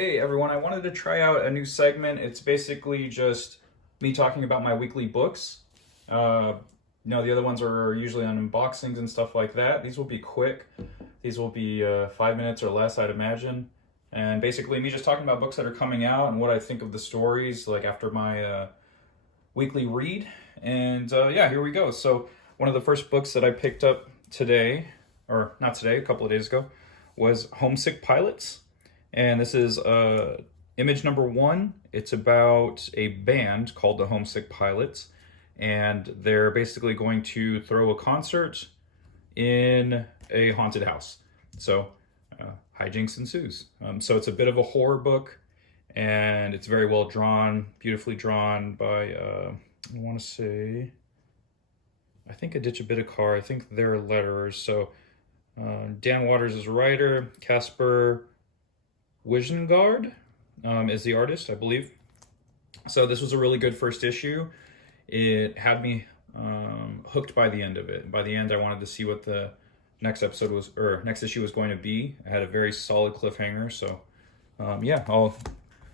Hey everyone, I wanted to try out a new segment. It's basically just me talking about my weekly books. The other ones are usually on unboxings and stuff like that. These will be quick. These will be 5 minutes or less, I'd imagine. And basically me just talking about books that are coming out and what I think of the stories, like after my weekly read. And yeah, here we go. So one of the first books that I picked up today, or not today, a couple of days ago, was Homesick Pilots. And this is image number one. It's about a band called the Homesick Pilots, and they're basically going to throw a concert in a haunted house. So hijinks ensues. So it's a bit of a horror book, and it's very well drawn, beautifully drawn by, I want to say, I think Aditya Bidikar. I think they're letterers. So Dan Waters is writer, Casper Wijngaard is the artist, I believe. So this was a really good first issue. It had me hooked by the end of it. By the end, I wanted to see what the next episode was, or next issue was going to be. I had a very solid cliffhanger. So yeah,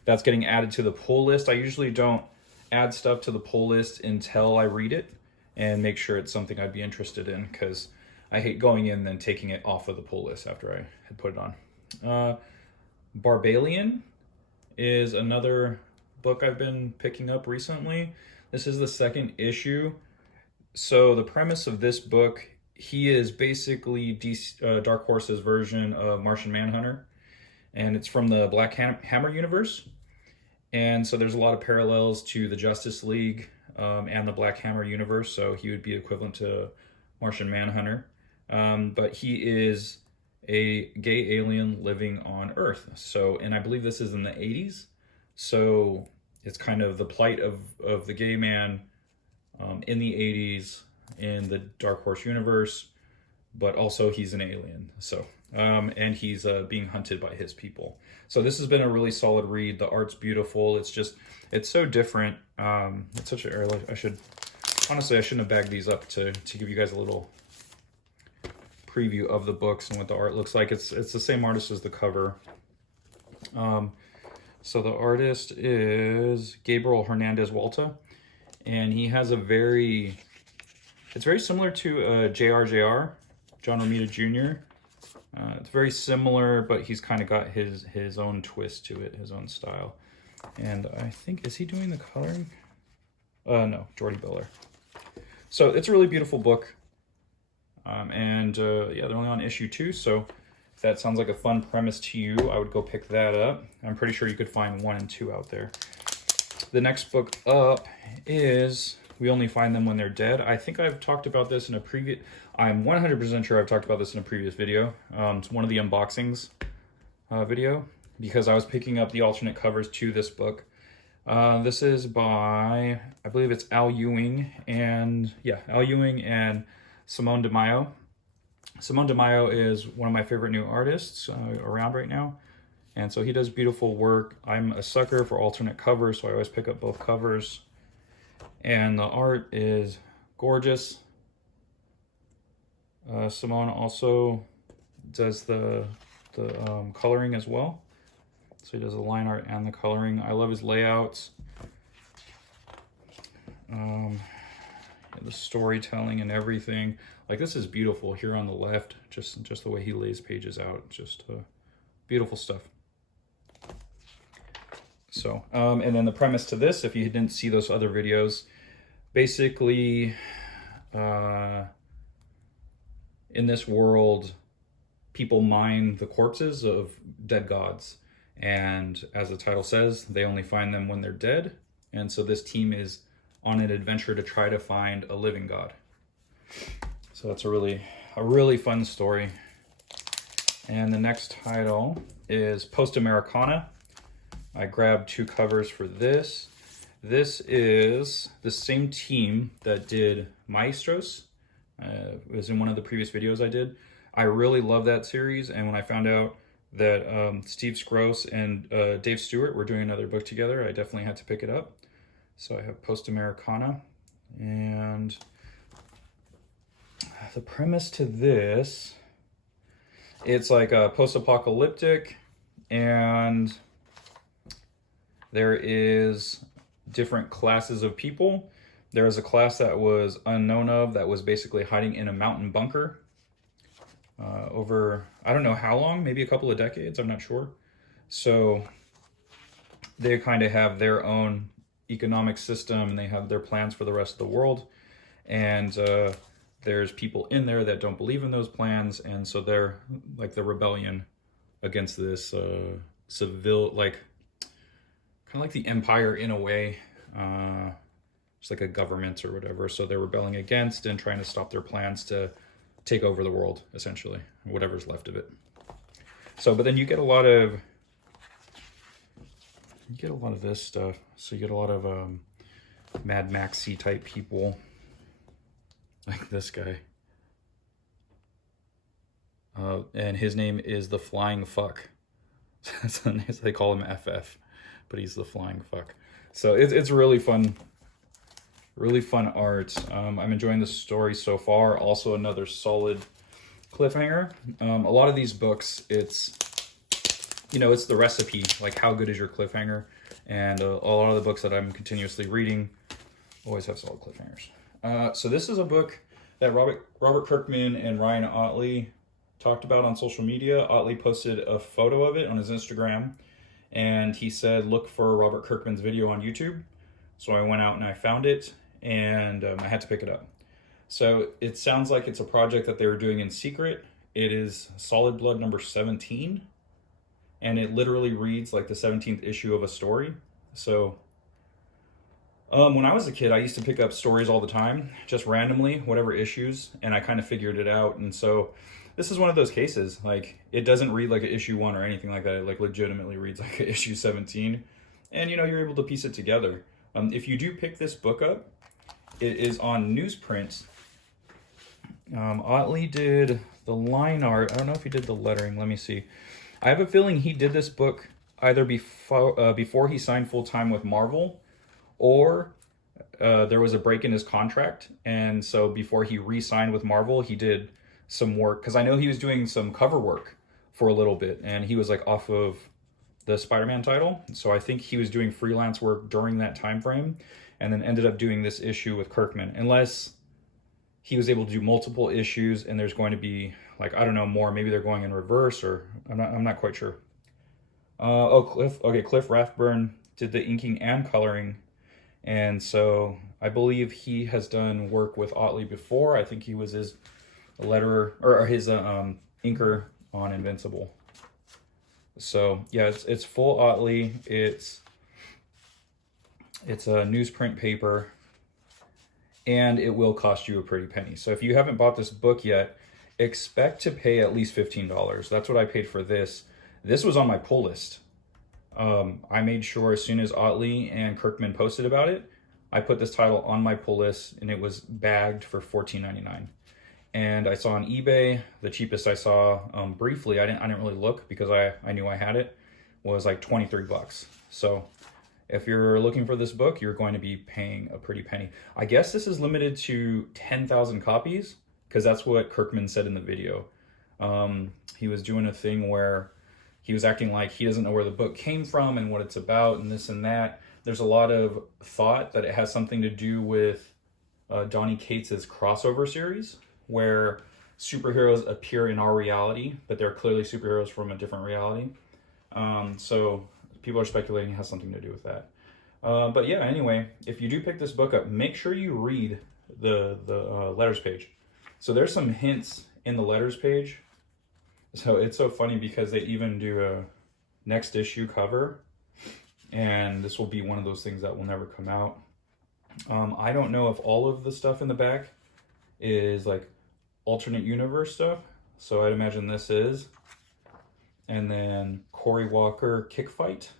that's getting added to the pull list. I usually don't add stuff to the pull list until I read it and make sure it's something I'd be interested in, because I hate going in and then taking it off of the pull list after I had put it on. Barbalien is another book I've been picking up recently. This is the second issue. So the premise of this book, he is basically Dark Horse's version of Martian Manhunter, and it's from the Black Hammer universe. And so there's a lot of parallels to the Justice League and the Black Hammer universe. So he would be equivalent to Martian Manhunter. But he is a gay alien living on Earth. So, and I believe this is in the 80s. So it's kind of the plight of the gay man in the 80s in the Dark Horse universe, but also he's an alien. So, and he's being hunted by his people. So this has been a really solid read. The art's beautiful. It's so different. It's such a, I shouldn't have bagged these up to give you guys a little preview of the books and what the art looks like. It's the same artist as the cover. So the artist is Gabriel Hernandez Walta, and he has it's very similar to JRJR, John Romita Jr. It's very similar, but he's kind of got his own twist to it, his own style. And I think, is he doing the coloring? No, Jordy Biller. So it's a really beautiful book. Yeah, they're only on issue 2, so if that sounds like a fun premise to you, I would go pick that up. I'm pretty sure you could find 1 and 2 out there. The next book up is We Only Find Them When They're Dead. I think I've talked about this in a previous... I'm 100% sure I've talked about this in a previous video. It's one of the unboxings video, because I was picking up the alternate covers to this book. This is by, I believe it's Al Ewing and Simone DeMaio. Simone DeMaio is one of my favorite new artists around right now. And so he does beautiful work. I'm a sucker for alternate covers, so I always pick up both covers. And the art is gorgeous. Simone also does the coloring as well. So he does the line art and the coloring. I love his layouts. The storytelling and everything. Like, this is beautiful here on the left, just the way he lays pages out, just beautiful stuff. So and then the premise to this, if you didn't see those other videos, basically in this world, people mine the corpses of dead gods, and as the title says, they only find them when they're dead. And so this team is on an adventure to try to find a living god. So that's a really fun story. And the next title is Post Americana. I grabbed 2 covers for this. This is the same team that did Maestros. It was in one of the previous videos I did. I really love that series, and when I found out that Steve Scroce and Dave Stewart were doing another book together, I definitely had to pick it up. So I have Post Americana, and the premise to this, it's like a post-apocalyptic, and there is different classes of people. There is a class that was unknown of that was basically hiding in a mountain bunker over, I don't know how long, maybe a couple of decades, I'm not sure. So they kind of have their own economic system and they have their plans for the rest of the world. And there's people in there that don't believe in those plans. And so they're like the rebellion against this civil, like kind of like the empire in a way. It's like a government or whatever. So they're rebelling against and trying to stop their plans to take over the world, essentially, whatever's left of it. So, but then you get a lot of this stuff. So you get a lot of Mad Maxy type people, like this guy. And his name is the Flying Fuck. So they call him FF, but he's the Flying Fuck. So it's really fun. Really fun art. I'm enjoying the story so far. Also another solid cliffhanger. A lot of these books, it's, you know, it's the recipe, like how good is your cliffhanger? And a lot of the books that I'm continuously reading always have solid cliffhangers. So this is a book that Robert Kirkman and Ryan Ottley talked about on social media. Ottley posted a photo of it on his Instagram, and he said, look for Robert Kirkman's video on YouTube. So I went out and I found it, and I had to pick it up. So it sounds like it's a project that they were doing in secret. It is Solid Blood number 17, and it literally reads like the 17th issue of a story. So when I was a kid, I used to pick up stories all the time, just randomly, whatever issues, and I kind of figured it out. And so this is one of those cases. Like, it doesn't read like an issue 1 or anything like that. It like legitimately reads like an issue 17, and you know, you're able to piece it together. If you do pick this book up, it is on newsprint. Otley did the line art. I don't know if he did the lettering. Let me see. I have a feeling he did this book either before he signed full-time with Marvel, or there was a break in his contract. And so before he re-signed with Marvel, he did some work. Because I know he was doing some cover work for a little bit. And he was like off of the Spider-Man title. So I think he was doing freelance work during that time frame, and then ended up doing this issue with Kirkman. Unless he was able to do multiple issues and there's going to be, like, I don't know, more. Maybe they're going in reverse, or I'm not quite sure. Cliff Rathburn did the inking and coloring. And so I believe he has done work with Ottley before. I think he was his letterer, or his inker on Invincible. So yeah, it's full Ottley. It's a newsprint paper, and it will cost you a pretty penny. So if you haven't bought this book yet, expect to pay at least $15. That's what I paid for this. This was on my pull list. I made sure as soon as Ottley and Kirkman posted about it, I put this title on my pull list, and it was bagged for $14.99. And I saw on eBay, the cheapest I saw briefly, I didn't really look because I knew I had it, was like 23 bucks. So if you're looking for this book, you're going to be paying a pretty penny. I guess this is limited to 10,000 copies, because that's what Kirkman said in the video. He was doing a thing where he was acting like he doesn't know where the book came from and what it's about and this and that. There's a lot of thought that it has something to do with Donny Cates's crossover series, where superheroes appear in our reality, but they're clearly superheroes from a different reality. So people are speculating it has something to do with that. But yeah, anyway, if you do pick this book up, make sure you read the letters page. So there's some hints in the letters page. So it's so funny because they even do a next issue cover, and this will be one of those things that will never come out. I don't know if all of the stuff in the back is like alternate universe stuff, so I'd imagine this is. And then Cory Walker Kick Fight.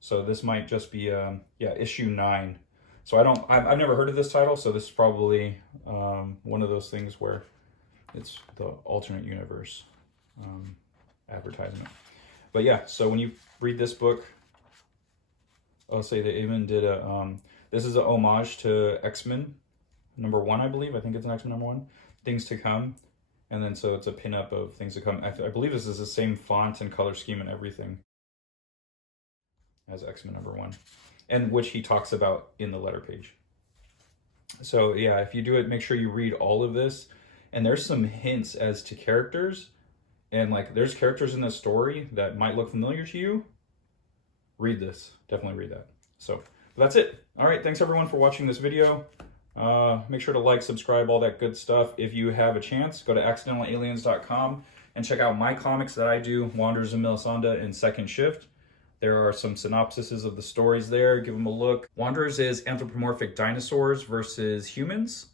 So this might just be issue 9. So I've never heard of this title, so this is probably one of those things where it's the alternate universe advertisement. But yeah, so when you read this book, I'll say they even did this is a homage to X-Men number 1, I believe. I think it's an X-Men number 1, Things to Come. And then so it's a pinup of Things to Come. I believe this is the same font and color scheme and everything. as X-Men #1, and which he talks about in the letter page. So yeah, if you do it, make sure you read all of this. And there's some hints as to characters, and like there's characters in this story that might look familiar to you. Read this, definitely read that. So that's it. All right, thanks everyone for watching this video. Make sure to like, subscribe, all that good stuff. If you have a chance, go to accidentalaliens.com and check out my comics that I do, Wanderers of Melisanda and Second Shift. There are some synopsises of the stories there. Give them a look. Wanderers is anthropomorphic dinosaurs versus humans.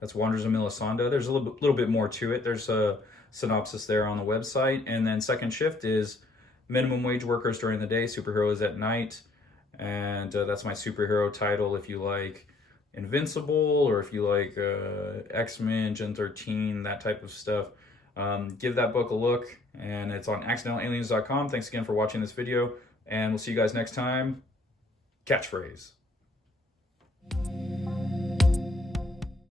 That's Wanderers of Melisanda. There's a little bit more to it. There's a synopsis there on the website. And then Second Shift is minimum wage workers during the day, superheroes at night. And that's my superhero title if you like Invincible, or if you like X-Men, Gen 13, that type of stuff. Give that book a look, and it's on accidentalaliens.com. Thanks again for watching this video, and we'll see you guys next time. Catchphrase.